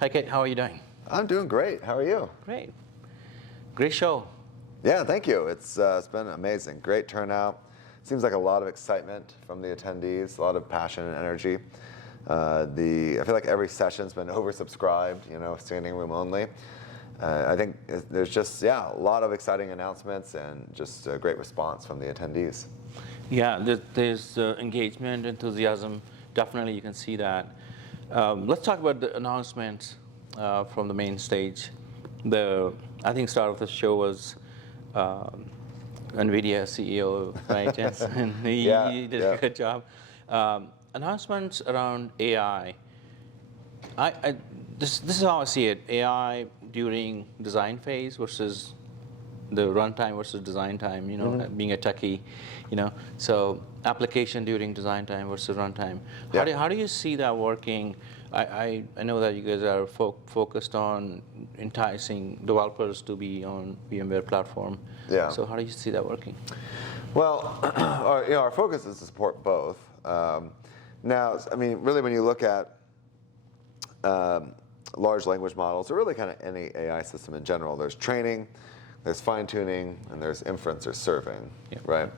Hi, Kit. How are you doing? I'm doing great. How are you? Great. Great show. Yeah, thank you. It's been amazing. Great turnout. Seems like a lot of excitement from the attendees, a lot of passion and energy. I feel like every session's been oversubscribed, standing room only. I think there's just, a lot of exciting announcements and just a great response from the attendees. Yeah, there's engagement, enthusiasm. Definitely, you can see that. Let's talk about the announcements from the main stage. I think start of the show was NVIDIA CEO, right, Jensen? And he did a good job. Announcements around AI. This is how I see it. AI during design phase versus the runtime versus design time, being a techie, So application during design time versus runtime. How do you see that working? I know that you guys are focused on enticing developers to be on VMware platform. Yeah. So how do you see that working? Well, our focus is to support both. Now, really when you look at large language models, or really kind of any AI system in general, there's training, there's fine-tuning, and there's inference or serving, right?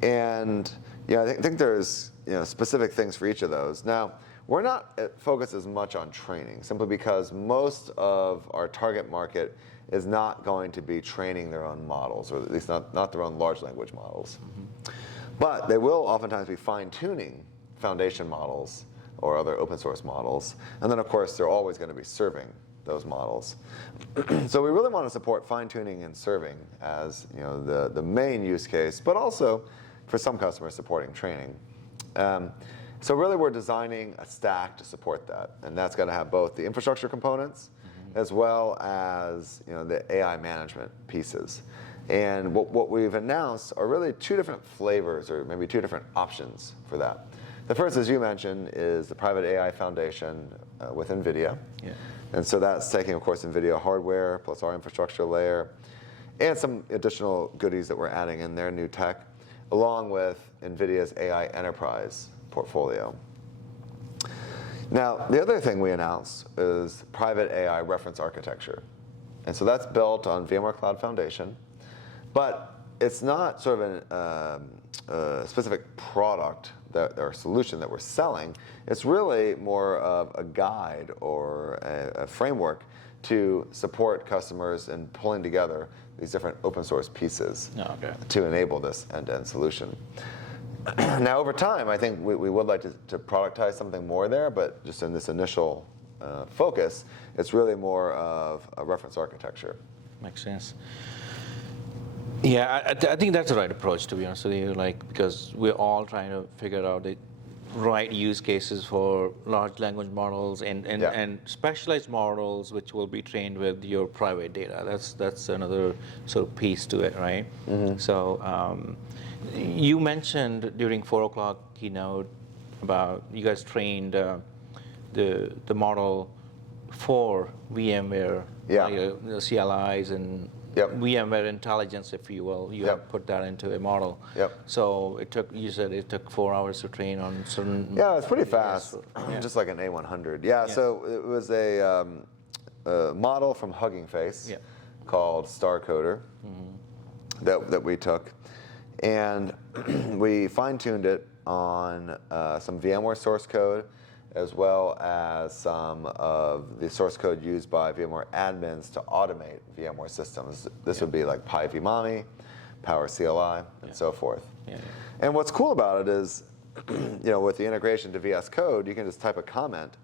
And I think there's specific things for each of those. Now, we're not focused as much on training, simply because most of our target market is not going to be training their own models, or at least not their own large language models. Mm-hmm. But they will oftentimes be fine-tuning foundation models or other open source models. And then, of course, they're always going to be serving those models. So we really want to support fine-tuning and serving as the main use case, but also for some customers supporting training. So really we're designing a stack to support that. And that's going to have both the infrastructure components as well as the AI management pieces. And what we've announced are really two different flavors, or maybe two different options for that. The first, as you mentioned, is the private AI foundation with NVIDIA. Yeah. And so that's taking, of course, NVIDIA hardware plus our infrastructure layer and some additional goodies that we're adding in their new tech, along with NVIDIA's AI enterprise portfolio. Now, the other thing we announced is private AI reference architecture. And so that's built on VMware Cloud Foundation, but it's not sort of a specific product or solution that we're selling. It's really more of a guide or a framework to support customers in pulling together these different open source pieces to enable this end-to-end solution. Now, over time, I think we would like to productize something more there, but just in this initial focus, it's really more of a reference architecture. Makes sense. Yeah, I think that's the right approach, to be honest with you, because we're all trying to figure out the right use cases for large language models and specialized models which will be trained with your private data. That's another sort of piece to it, right? Mm-hmm. So you mentioned during 4 o'clock keynote about you guys trained the model for VMware, the CLIs and VMware intelligence, if you will. You have put that into a model. Yep. So you said it took 4 hours to train on certain. Yeah, it's pretty fast, just like an A100. Yeah, so it was a model from Hugging Face called StarCoder that we took. And we fine-tuned it on some VMware source code, as well as some of the source code used by VMware admins to automate VMware systems. This would be like PyVMami, Power CLI, and so forth. Yeah. And what's cool about it is, with the integration to VS Code, you can just type a comment,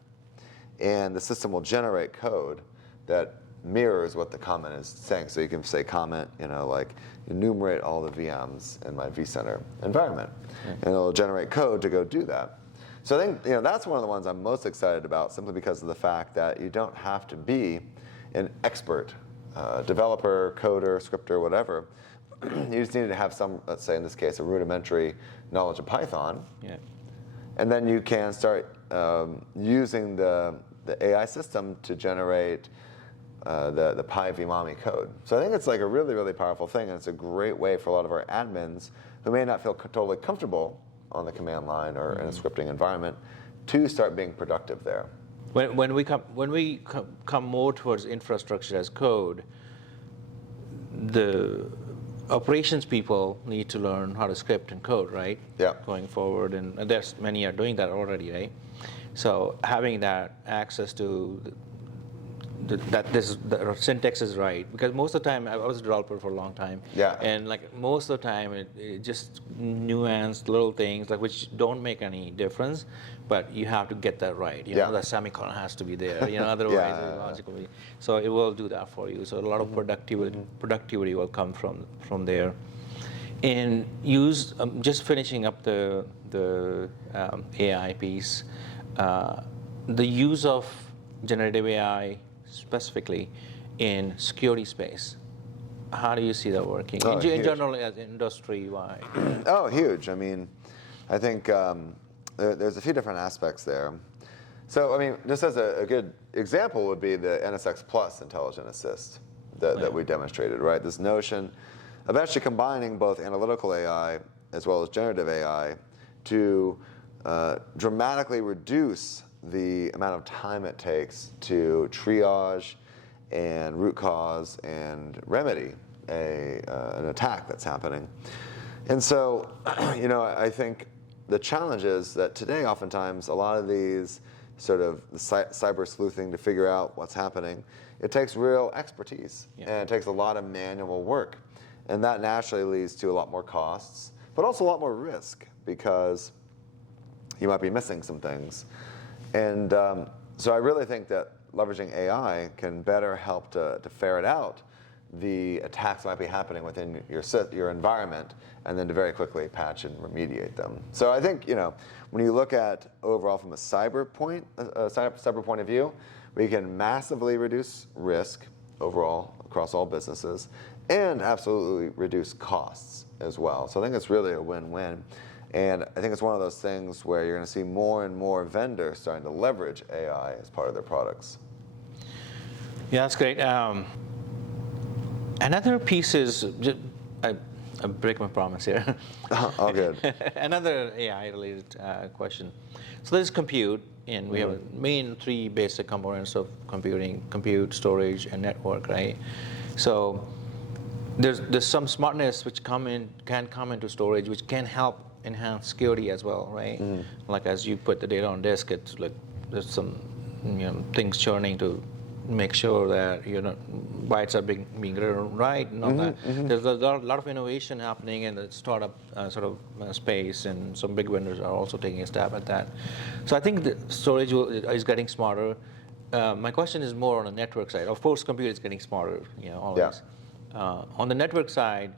and the system will generate code that mirrors what the comment is saying. So you can say comment, like enumerate all the VMs in my vCenter environment, and it'll generate code to go do that. So I think that's one of the ones I'm most excited about, simply because of the fact that you don't have to be an expert developer, coder, scripter, whatever. You just need to have some, let's say in this case, a rudimentary knowledge of Python. Yeah. And then you can start using the AI system to generate the PyVMami code. So I think it's like a really, really powerful thing, and it's a great way for a lot of our admins who may not feel totally comfortable on the command line or in a scripting environment to start being productive there. when we come more towards infrastructure as code, the operations people need to learn how to script and code, right? Yeah. Going forward, and there's many are doing that already, right? So having that access to the syntax is right, because most of the time I was a developer for a long time. Yeah. And like most of the time it just nuanced little things like which don't make any difference, but you have to get that right. You know, the semicolon has to be there. You know, otherwise it's logically. So it will do that for you. So a lot of productivity will come from there. And just finishing up the AI piece, the use of generative AI specifically in security space. How do you see that working? In general, as industry-wide? Oh, huge. I mean, I think there's a few different aspects there. So, I mean, just as a good example would be the NSX Plus Intelligent Assist that we demonstrated, right? This notion of actually combining both analytical AI as well as generative AI to dramatically reduce the amount of time it takes to triage and root cause and remedy an attack that's happening. And so, you know, I think the challenge is that today, oftentimes, a lot of these sort of cyber sleuthing to figure out what's happening, it takes real expertise, and it takes a lot of manual work. And that naturally leads to a lot more costs, but also a lot more risk, because you might be missing some things. And so I really think that leveraging AI can better help to ferret out the attacks that might be happening within your environment, and then to very quickly patch and remediate them. So I think, you know, when you look at overall from a cyber point of view, we can massively reduce risk overall across all businesses, and absolutely reduce costs as well. So I think it's really a win-win. And I think it's one of those things where you're going to see more and more vendors starting to leverage AI as part of their products. Yeah, that's great. Another piece is, I break my promise here. All good. Another AI-related question. So there's compute, and we have main three basic components of computing: compute, storage, and network, right? So there's some smartness which can come into storage, which can help enhance security as well, right? Like as you put the data on disk, it's like there's some things churning to make sure that bytes are being written right and all that. There's a lot of innovation happening in the startup space, and some big vendors are also taking a stab at that. So I think the storage is getting smarter. My question is more on the network side. Of course, compute is getting smarter, always. On the network side,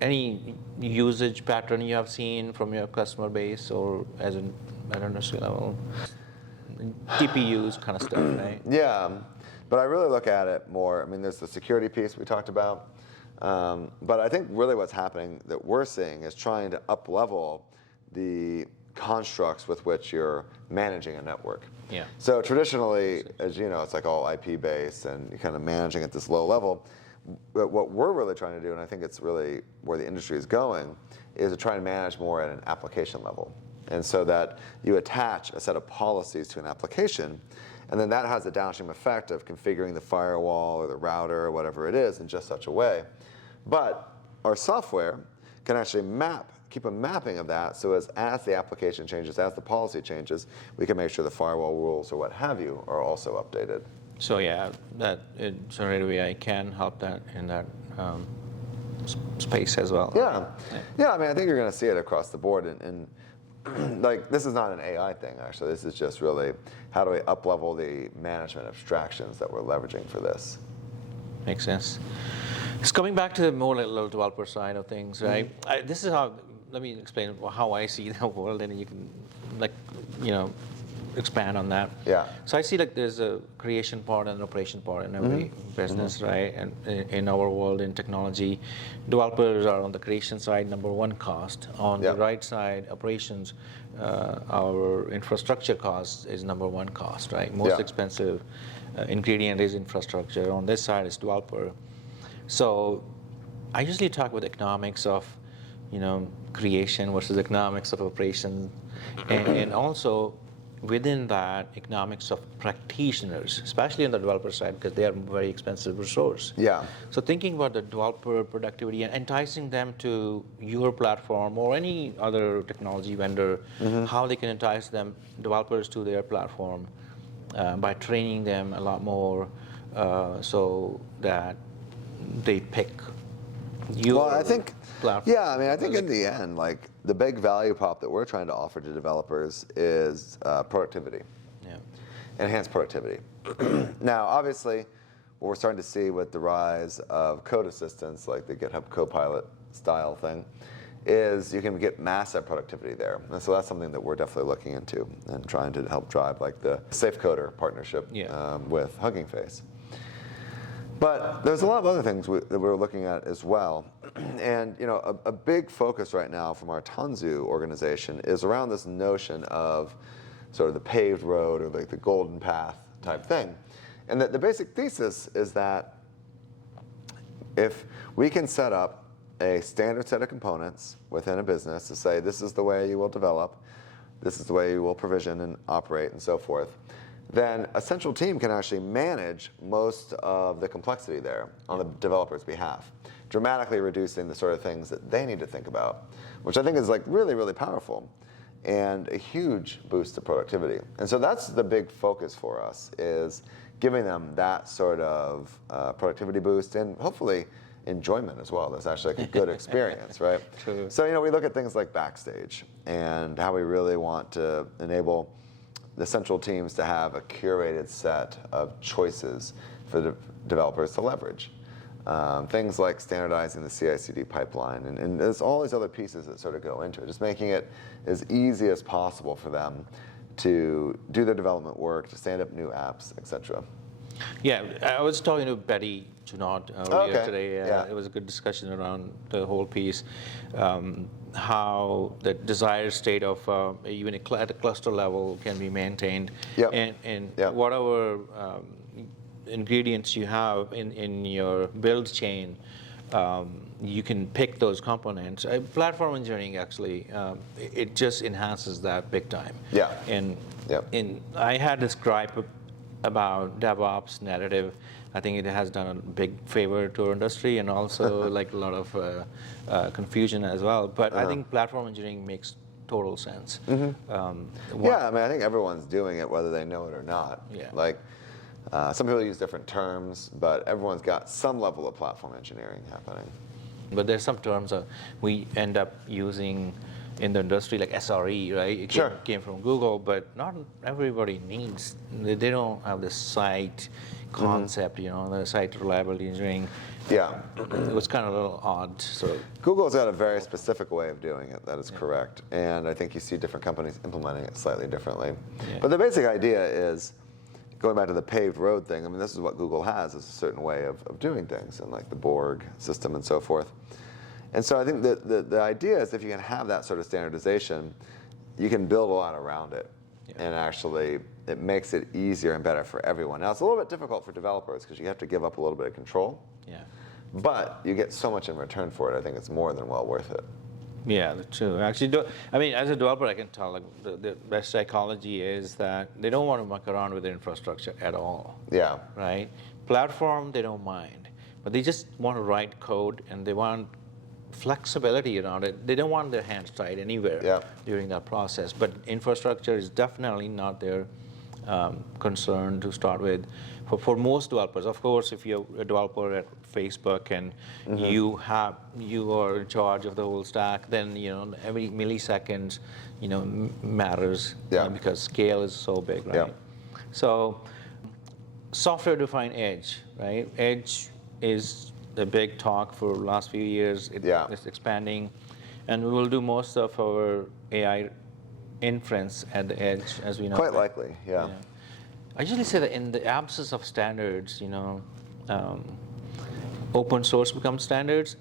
any usage pattern you have seen from your customer base, or as an industry level, TPUs kind of stuff, right? Yeah, but I really look at it more. I mean, there's the security piece we talked about, but I think really what's happening that we're seeing is trying to up-level the constructs with which you're managing a network. Yeah. So traditionally, as you know, it's like all IP-based and you're kind of managing at this low level. But what we're really trying to do, and I think it's really where the industry is going, is to try and manage more at an application level. And so that you attach a set of policies to an application, and then that has a downstream effect of configuring the firewall or the router or whatever it is in just such a way. But our software can actually keep a mapping of that, so as the application changes, as the policy changes, we can make sure the firewall rules or what have you are also updated. So yeah, that generative AI can help that in that space as well. Yeah. I mean, I think you're going to see it across the board, and like this is not an AI thing actually. This is just really how do we up-level the management abstractions that we're leveraging for this. Makes sense. It's coming back to the more little developer side of things, right? This is how. Let me explain how I see the world, and you can expand on that. Yeah. So I see there's a creation part and an operation part in every business, right? And in our world, in technology, developers are on the creation side, number one cost. On the right side, operations, our infrastructure cost is number one cost, right? Most expensive ingredient is infrastructure. On this side is developer. So I usually talk with economics of, creation versus economics of operation, and also within that, economics of practitioners, especially on the developer side, because they are a very expensive resource. Yeah. So thinking about the developer productivity and enticing them to your platform or any other technology vendor, how they can entice them, developers, to their platform by training them a lot more so that they pick your platform. Yeah, I mean, I think in the end, like, the big value prop that we're trying to offer to developers is productivity. Yeah. Enhanced productivity. Now, obviously, what we're starting to see with the rise of code assistants, like the GitHub Copilot style thing, is you can get massive productivity there. And so that's something that we're definitely looking into and trying to help drive, like the SafeCoder partnership with Hugging Face. But there's a lot of other things that we're looking at as well. And a big focus right now from our Tanzu organization is around this notion of sort of the paved road or like the golden path type thing. And the basic thesis is that if we can set up a standard set of components within a business to say, this is the way you will develop, this is the way you will provision and operate and so forth, then a central team can actually manage most of the complexity there on the developer's behalf, dramatically reducing the sort of things that they need to think about, which I think is like really, really powerful and a huge boost to productivity. And so that's the big focus for us, is giving them that sort of productivity boost and hopefully enjoyment as well. That's actually like a good experience, right? True. So we look at things like Backstage and how we really want to enable the central teams to have a curated set of choices for the developers to leverage. Things like standardizing the CI/CD pipeline, and there's all these other pieces that sort of go into it, just making it as easy as possible for them to do their development work, to stand up new apps, etc. Yeah, I was talking to Betty Junot earlier today. Yeah. It was a good discussion around the whole piece. How the desired state of even at a cluster level can be maintained, and whatever ingredients you have in your build chain, you can pick those components. Platform engineering actually, it just enhances that big time. Yeah. And I had this gripe about DevOps narrative. I think it has done a big favor to our industry and also like a lot of confusion as well. But I think platform engineering makes total sense. I mean, I think everyone's doing it whether they know it or not. Yeah. Like, some people use different terms, but everyone's got some level of platform engineering happening. But there's some terms we end up using in the industry, like SRE, right? It came from Google, but not everybody needs. They don't have the site concept, the site reliability engineering. Yeah. It was kind of a little odd. So Google's got a very specific way of doing it. That is correct, and I think you see different companies implementing it slightly differently. Yeah. But the basic idea is, going back to the paved road thing, I mean, this is what Google has, is a certain way of doing things, and like the Borg system and so forth. And so I think that the idea is, if you can have that sort of standardization, you can build a lot around it. And actually, it makes it easier and better for everyone. Now, it's a little bit difficult for developers because you have to give up a little bit of control. Yeah. But you get so much in return for it, I think it's more than well worth it. Yeah, true. Actually, I mean, as a developer, I can tell like the best psychology is that they don't want to muck around with their infrastructure at all. Yeah. Right? Platform, they don't mind. But they just want to write code, and they want flexibility around it. They don't want their hands tied anywhere during that process. But infrastructure is definitely not their concern to start with. For most developers, of course, if you're a developer at Facebook and you are in charge of the whole stack, then every millisecond matters because scale is so big, right? Yeah. So software-defined edge, right? Edge is the big talk for the last few years. It's expanding, and we will do most of our AI inference at the edge, as we know. Quite likely, yeah. I usually say that in the absence of standards, open source becomes standards,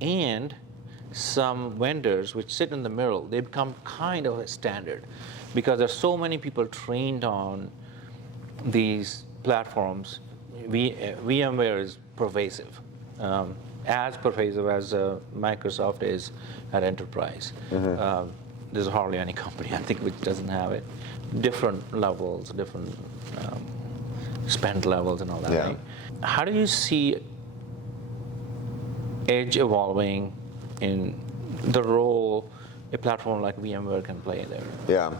and some vendors which sit in the middle, they become kind of a standard, because there's so many people trained on these platforms. VMware is pervasive, as pervasive as Microsoft is at enterprise. there's hardly any company, I think, which doesn't have it. Different levels, different spend levels and all that, right? How do you see edge evolving in the role a platform like VMware can play there? Yeah.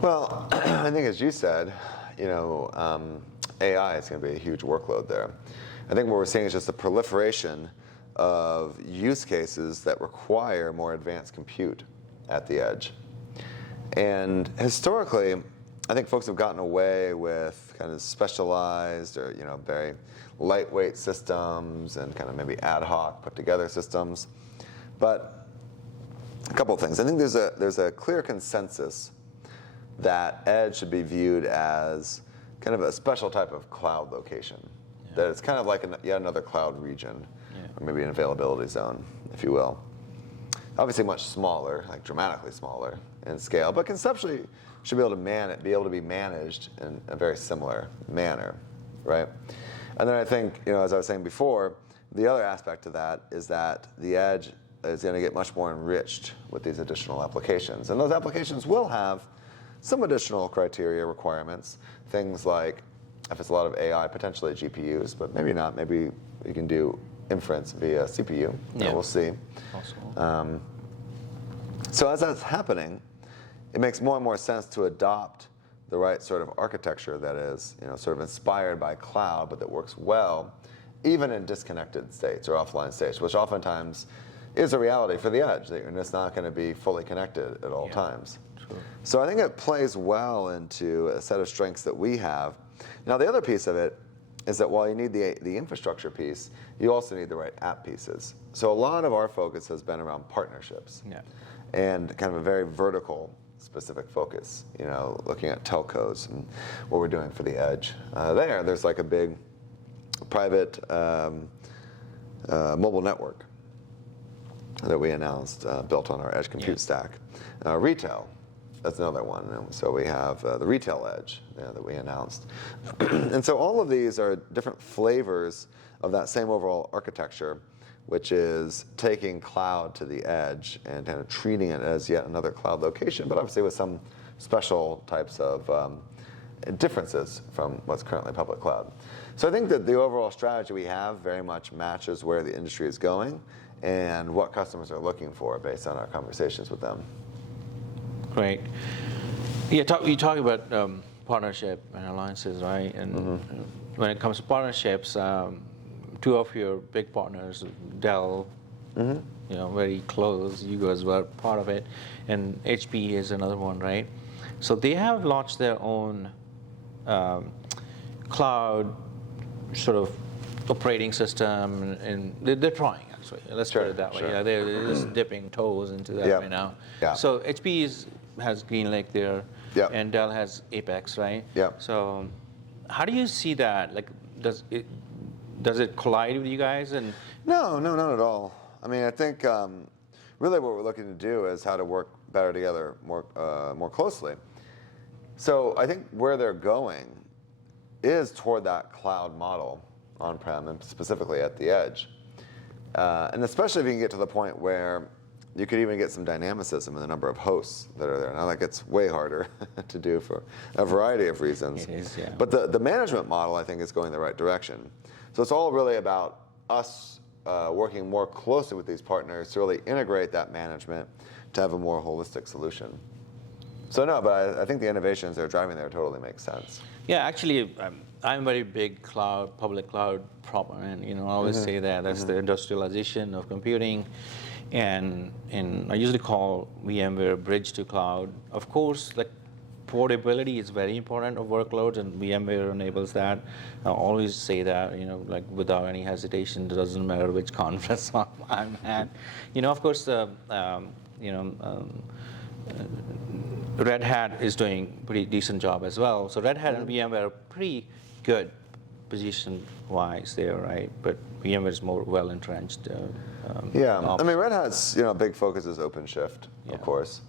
Well, I think as you said, AI is going to be a huge workload there. I think what we're seeing is just a proliferation of use cases that require more advanced compute at the edge. And historically, I think folks have gotten away with kind of specialized or very lightweight systems and kind of maybe ad hoc put together systems. But a couple of things. I think there's a clear consensus that edge should be viewed as kind of a special type of cloud location. Yeah. That it's kind of like yet another cloud region, or maybe an availability zone, if you will. Obviously much smaller, like dramatically smaller in scale, but conceptually should be able to be managed in a very similar manner, right? And then I think, as I was saying before, the other aspect of that is that the edge is going to get much more enriched with these additional applications. And those applications will have some additional criteria requirements, things like, if it's a lot of AI, potentially GPUs, but maybe not. Maybe you can do inference via CPU. Yeah. We'll see. Possible. So as that's happening, it makes more and more sense to adopt the right sort of architecture that is, sort of inspired by cloud, but that works well, even in disconnected states or offline states, which oftentimes is a reality for the edge. And it's not going to be fully connected at all times. True. So I think it plays well into a set of strengths that we have. Now, the other piece of it is that while you need the infrastructure piece, you also need the right app pieces. So a lot of our focus has been around partnerships and kind of a very vertical specific focus, looking at telcos and what we're doing for the edge. There's like a big private mobile network that we announced, built on our edge compute stack. Retail, that's another one. So we have the retail edge that we announced. And so all of these are different flavors of that same overall architecture, which is taking cloud to the edge and kind of treating it as yet another cloud location, but obviously with some special types of differences from what's currently public cloud. So I think that the overall strategy we have very much matches where the industry is going and what customers are looking for based on our conversations with them. Great. Yeah, you talk about partnership and alliances, right? And when it comes to partnerships, two of your big partners, Dell, very close. You guys were part of it, and HP is another one, right? So they have launched their own cloud sort of operating system, and they're trying actually. Let's put it that way. Yeah, they're just dipping toes into that right now. Yeah. So HP has GreenLake there, and Dell has Apex, right? Yeah. So how do you see that? Like, does it collide with you guys? And No, not at all. I mean, I think really what we're looking to do is how to work better together more closely. So I think where they're going is toward that cloud model on-prem and specifically at the edge. And especially if you can get to the point where you could even get some dynamicism in the number of hosts that are there. Now that gets way harder to do for a variety of reasons. It is, yeah. But the management model, I think, is going the right direction. So it's all really about us working more closely with these partners to really integrate that management to have a more holistic solution. So no, but I think the innovations they're driving there totally make sense. Yeah, actually, I'm a very big public cloud proponent. I always say that's the industrialization of computing. And I usually call VMware bridge to cloud. Of course, like portability is very important of workloads, and VMware enables that. I always say that, like without any hesitation. It doesn't matter which conference I'm at. Of course, Red Hat is doing a pretty decent job as well. So Red Hat and VMware are pretty good position-wise there, right? But VMware is more well-entrenched. I mean, Red Hat's big focus is OpenShift, of course.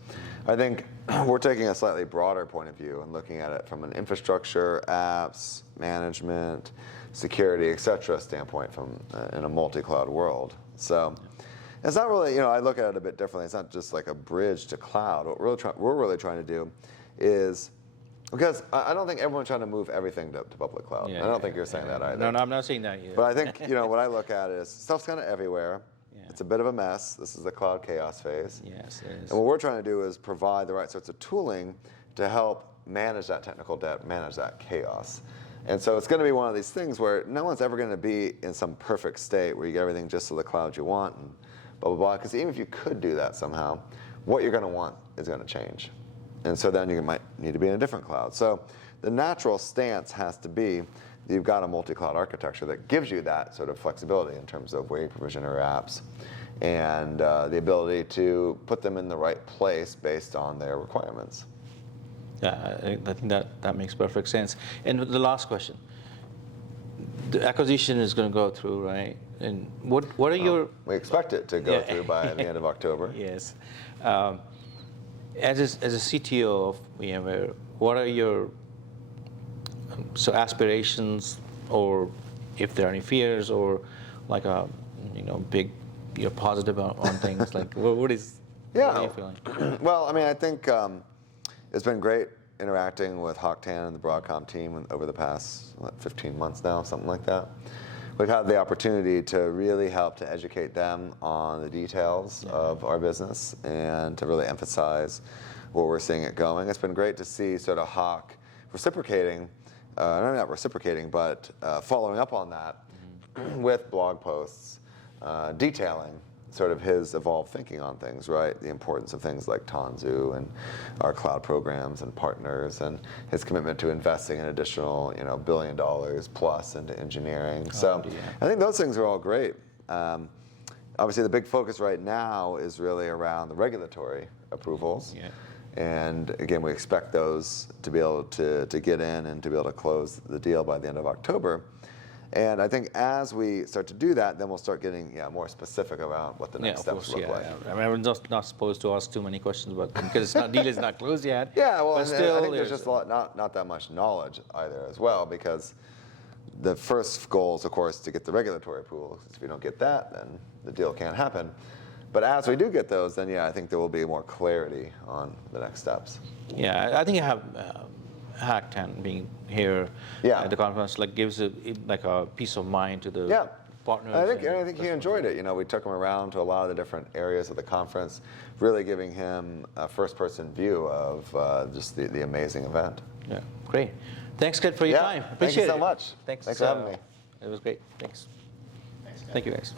I think we're taking a slightly broader point of view and looking at it from an infrastructure, apps, management, security, et cetera standpoint from in a multi-cloud world. So It's not really, I look at it a bit differently. It's not just like a bridge to cloud. What we're really trying to do is, because I don't think everyone's trying to move everything to public cloud. I don't think you're saying that either. No, I'm not saying that either. But I think, what I look at is stuff's kind of everywhere. Yeah. It's a bit of a mess. This is the cloud chaos phase. Yes, it is. And what we're trying to do is provide the right sorts of tooling to help manage that technical debt, manage that chaos. And so it's going to be one of these things where no one's ever going to be in some perfect state where you get everything just to the cloud you want and blah, blah, blah. Because even if you could do that somehow, what you're going to want is going to change. And so then you might need to be in a different cloud. So the natural stance has to be that you've got a multi-cloud architecture that gives you that sort of flexibility in terms of where you provision your apps and the ability to put them in the right place based on their requirements. Yeah, I think that makes perfect sense. And the last question. The acquisition is going to go through, right? And what are your... We expect it to go through by the end of October. Yes. As a CTO of VMware, what are your aspirations, or if there are any fears, or like a big positive on things? Like what are you feeling? Well, I think it's been great interacting with Hock Tan and the Broadcom team over the past 15 months now, something like that. We've had the opportunity to really help to educate them on the details of our business and to really emphasize where we're seeing it going. It's been great to see sort of Hock reciprocating, not reciprocating, but following up on that with blog posts detailing sort of his evolved thinking on things, right? The importance of things like Tanzu and our cloud programs and partners, and his commitment to investing an additional, $1 billion plus into engineering. So I think those things are all great. Obviously, the big focus right now is really around the regulatory approvals. Yeah. And again, we expect those to be able to get in and to be able to close the deal by the end of October. And I think as we start to do that, then we'll start getting more specific around what the next steps look like. Yeah. I'm not supposed to ask too many questions, but because the deal is not closed yet. Yeah, well, still, I think there's just not that much knowledge either as well, because the first goal is, of course, to get the regulatory approval. If we don't get that, then the deal can't happen. But as we do get those, then I think there will be more clarity on the next steps. Yeah, I think you have Hock Tan being here at the conference gives a peace of mind to the partners. I think he enjoyed it. We took him around to a lot of the different areas of the conference, really giving him a first-person view of just the amazing event. Yeah, great. Thanks, Kit, for your time. Appreciate it. Thank you so much. Thanks for having me. It was great. Thanks. Thank you, guys.